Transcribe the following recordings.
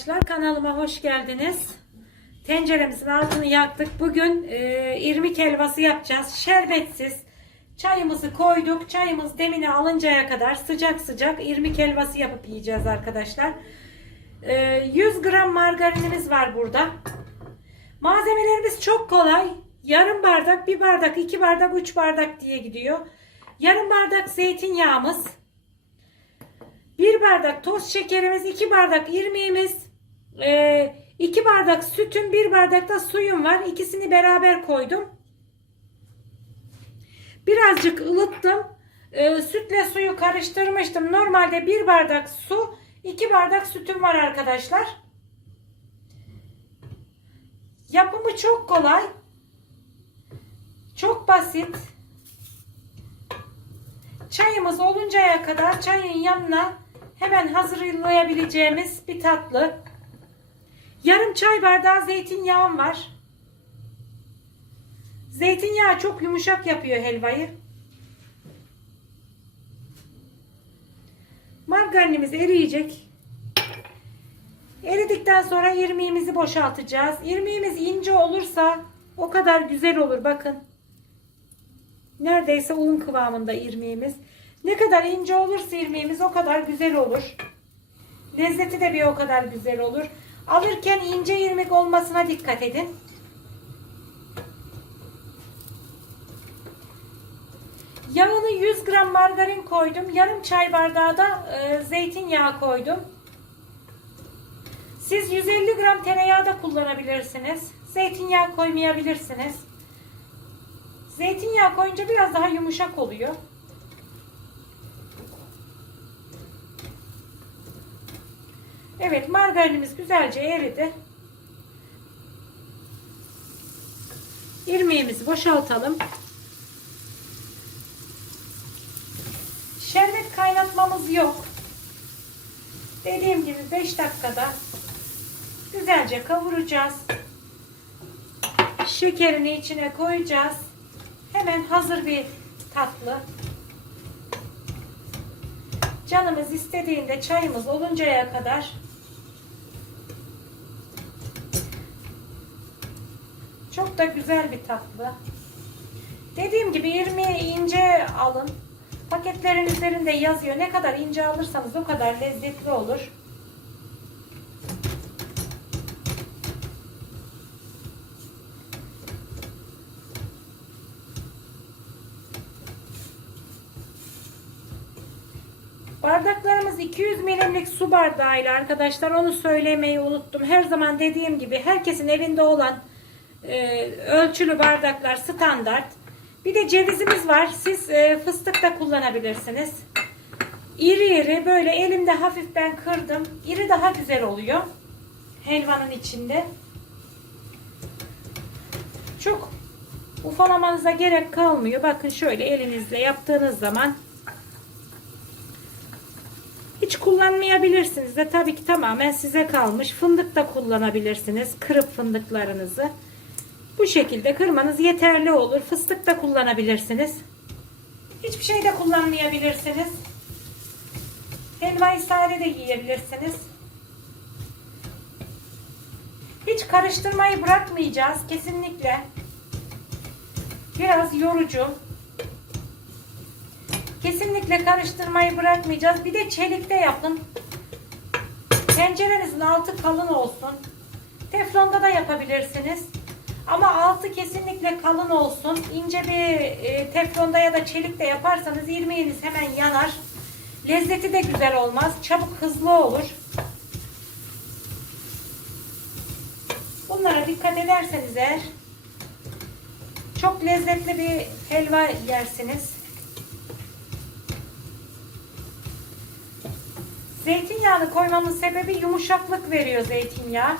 arkadaşlar kanalıma hoş geldiniz. Tenceremizin altını yaktık. Bugün e, irmik helvası yapacağız. Şerbetsiz. Çayımızı koyduk. Çayımız demine alıncaya kadar sıcak sıcak irmik helvası yapıp yiyeceğiz arkadaşlar. E, 100 gram margarinimiz var burada. Malzemelerimiz çok kolay. Yarım bardak, bir bardak, iki bardak, üç bardak diye gidiyor. Yarım bardak zeytinyağımız. 1 bardak toz şekerimiz, 2 bardak irmiğimiz, 2 bardak sütüm, 1 bardak da suyum var. İkisini beraber koydum. Birazcık ılıttım. E, Sütle suyu karıştırmıştım. Normalde 1 bardak su, 2 bardak sütüm var arkadaşlar. Yapımı çok kolay. Çok basit. Çayımız oluncaya kadar çayın yanına hemen hazırlayabileceğimiz bir tatlı. Yarım çay bardağı zeytinyağım var. Zeytinyağı çok yumuşak yapıyor helvayı. Margarinimiz eriyecek. Eridikten sonra irmiğimizi boşaltacağız. İrmiğimiz ince olursa o kadar güzel olur bakın. Neredeyse un kıvamında irmiğimiz. Ne kadar ince olursa irmiğimiz o kadar güzel olur. Lezzeti de bir o kadar güzel olur. Alırken ince irmik olmasına dikkat edin. Yağını 100 gram margarin koydum. Yarım çay bardağı da e, zeytinyağı koydum. Siz 150 gram tereyağı da kullanabilirsiniz. Zeytinyağı koymayabilirsiniz. Zeytinyağı koyunca biraz daha yumuşak oluyor. Evet margarinimiz güzelce eridi. İrmiğimizi boşaltalım. Şerbet kaynatmamız yok. Dediğim gibi 5 dakikada güzelce kavuracağız. Şekerini içine koyacağız. Hemen hazır bir tatlı. Canımız istediğinde çayımız oluncaya kadar çok da güzel bir tatlı. Dediğim gibi 20 ince alın. Paketlerin üzerinde yazıyor. Ne kadar ince alırsanız o kadar lezzetli olur. Bardaklarımız 200 milimlik su bardağıyla arkadaşlar onu söylemeyi unuttum. Her zaman dediğim gibi herkesin evinde olan e, ölçülü bardaklar standart. Bir de cevizimiz var. Siz e, fıstık da kullanabilirsiniz. İri iri böyle elimde hafif ben kırdım. İri daha güzel oluyor. Helvanın içinde. Çok ufalamanıza gerek kalmıyor. Bakın şöyle elinizle yaptığınız zaman hiç kullanmayabilirsiniz de tabii ki tamamen size kalmış. Fındık da kullanabilirsiniz. Kırıp fındıklarınızı. Bu şekilde kırmanız yeterli olur. Fıstık da kullanabilirsiniz. Hiçbir şey de kullanmayabilirsiniz. Helvayı sade de yiyebilirsiniz. Hiç karıştırmayı bırakmayacağız. Kesinlikle. Biraz yorucu. Kesinlikle karıştırmayı bırakmayacağız. Bir de çelikte yapın. Tencerenizin altı kalın olsun. Teflonda da yapabilirsiniz. Ama altı kesinlikle kalın olsun. İnce bir e, teflonda ya da çelikte yaparsanız irmiğiniz hemen yanar. Lezzeti de güzel olmaz. Çabuk hızlı olur. Bunlara dikkat ederseniz eğer çok lezzetli bir helva yersiniz. Zeytinyağını koymamın sebebi yumuşaklık veriyor zeytinyağı.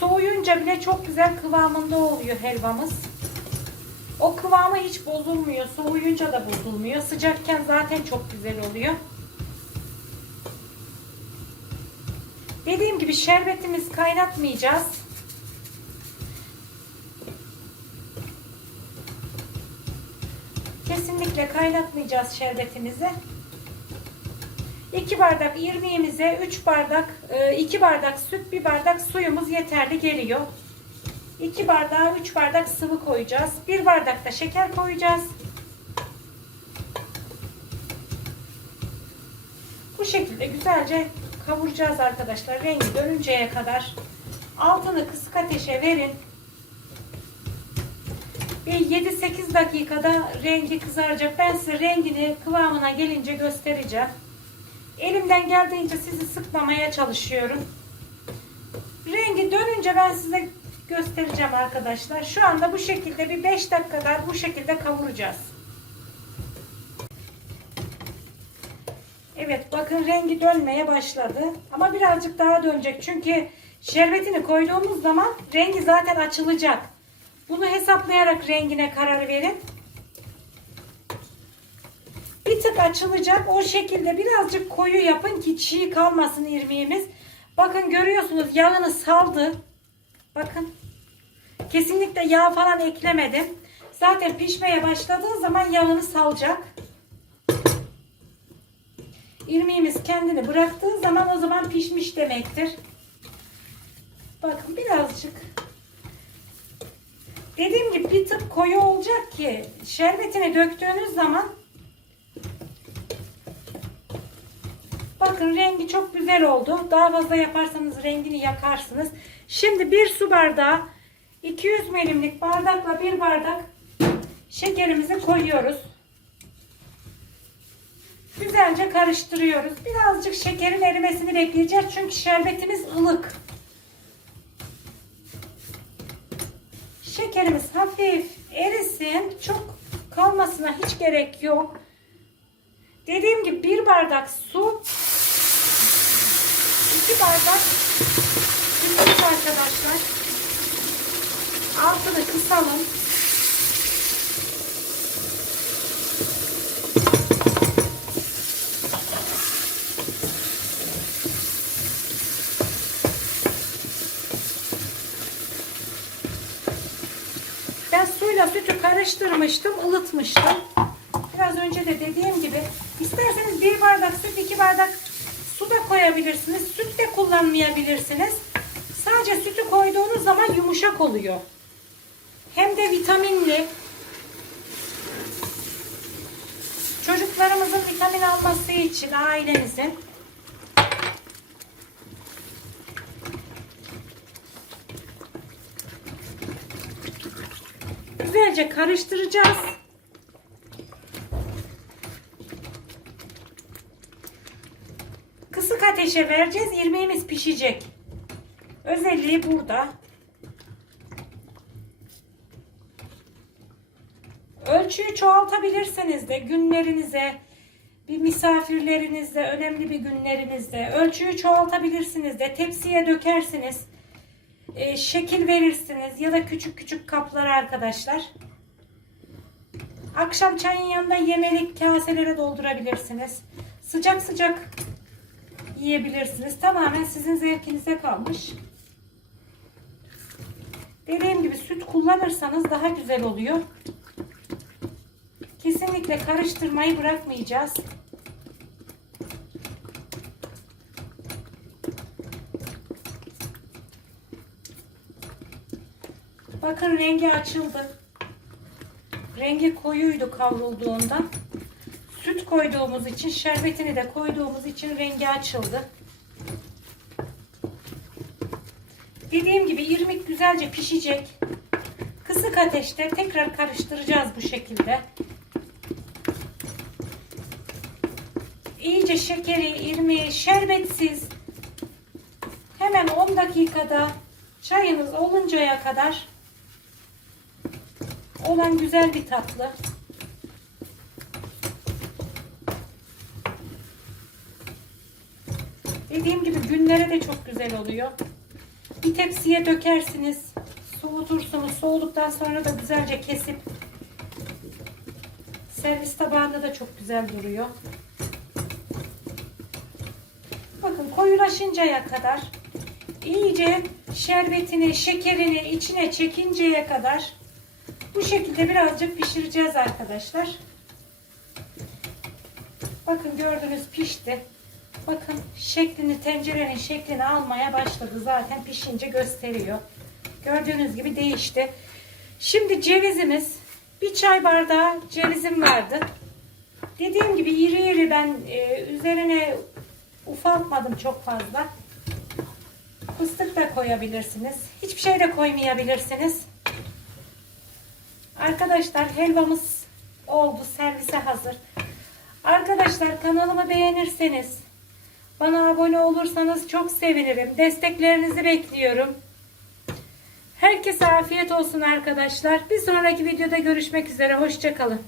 Soğuyunca bile çok güzel kıvamında oluyor helvamız. O kıvamı hiç bozulmuyor. Soğuyunca da bozulmuyor. Sıcakken zaten çok güzel oluyor. Dediğim gibi şerbetimiz kaynatmayacağız. Kesinlikle kaynatmayacağız şerbetimizi. 2 bardak irmiğimize 3 bardak 2 bardak süt, 1 bardak suyumuz yeterli geliyor. 2 bardağa 3 bardak sıvı koyacağız. 1 bardak da şeker koyacağız. Bu şekilde güzelce kavuracağız arkadaşlar. Rengi dönünceye kadar. Altını kısık ateşe verin. Bir 7-8 dakikada rengi kızaracak. Ben size rengini kıvamına gelince göstereceğim. Elimden geldiğince sizi sıkmamaya çalışıyorum. Rengi dönünce ben size göstereceğim arkadaşlar. Şu anda bu şekilde bir 5 dakika kadar bu şekilde kavuracağız. Evet bakın rengi dönmeye başladı. Ama birazcık daha dönecek. Çünkü şerbetini koyduğumuz zaman rengi zaten açılacak. Bunu hesaplayarak rengine karar verin. Bir tık açılacak. O şekilde birazcık koyu yapın ki çiğ kalmasın irmiğimiz. Bakın görüyorsunuz yağını saldı. Bakın. Kesinlikle yağ falan eklemedim. Zaten pişmeye başladığı zaman yağını salacak. İrmiğimiz kendini bıraktığı zaman o zaman pişmiş demektir. Bakın birazcık. Dediğim gibi bir tık koyu olacak ki şerbetini döktüğünüz zaman Bakın rengi çok güzel oldu. Daha fazla yaparsanız rengini yakarsınız. Şimdi bir su bardağı 200 milimlik bardakla bir bardak şekerimizi koyuyoruz. Güzelce karıştırıyoruz. Birazcık şekerin erimesini bekleyeceğiz. Çünkü şerbetimiz ılık. Şekerimiz hafif erisin. Çok kalmasına hiç gerek yok. Dediğim gibi bir bardak su, iki bardak sütümüz arkadaşlar. Altını kısalım. Ben suyla sütü karıştırmıştım, ılıtmıştım. Biraz önce de dediğim gibi isterseniz bir bardak süt, iki bardak koyabilirsiniz. Süt de kullanmayabilirsiniz. Sadece sütü koyduğunuz zaman yumuşak oluyor. Hem de vitaminli. Çocuklarımızın vitamin alması için ailemizin güzelce karıştıracağız. Kısık ateşe vereceğiz. İrmiğimiz pişecek. Özelliği burada. Ölçüyü çoğaltabilirsiniz de günlerinize, bir misafirlerinizde, önemli bir günlerinizde ölçüyü çoğaltabilirsiniz de tepsiye dökersiniz. E, şekil verirsiniz ya da küçük küçük kaplara arkadaşlar. Akşam çayın yanında yemelik kaselere doldurabilirsiniz. Sıcak sıcak yiyebilirsiniz. Tamamen sizin zevkinize kalmış. Dediğim gibi süt kullanırsanız daha güzel oluyor. Kesinlikle karıştırmayı bırakmayacağız. Bakın rengi açıldı. Rengi koyuydu kavrulduğunda. Koyduğumuz için, şerbetini de koyduğumuz için rengi açıldı. Dediğim gibi irmik güzelce pişecek. Kısık ateşte tekrar karıştıracağız bu şekilde. İyice şekeri, irmiği, şerbetsiz hemen 10 dakikada çayınız oluncaya kadar olan güzel bir tatlı. Dediğim gibi günlere de çok güzel oluyor. Bir tepsiye dökersiniz. Soğutursunuz. Soğuduktan sonra da güzelce kesip servis tabağında da çok güzel duruyor. Bakın koyulaşıncaya kadar iyice şerbetini, şekerini içine çekinceye kadar bu şekilde birazcık pişireceğiz arkadaşlar. Bakın gördünüz pişti. Bakın şeklini tencerenin şeklini almaya başladı. Zaten pişince gösteriyor. Gördüğünüz gibi değişti. Şimdi cevizimiz bir çay bardağı cevizim vardı. Dediğim gibi iri iri ben e, üzerine ufaltmadım çok fazla. Fıstık da koyabilirsiniz. Hiçbir şey de koymayabilirsiniz. Arkadaşlar helvamız oldu. Servise hazır. Arkadaşlar kanalımı beğenirseniz bana abone olursanız çok sevinirim. Desteklerinizi bekliyorum. Herkese afiyet olsun arkadaşlar. Bir sonraki videoda görüşmek üzere. Hoşçakalın.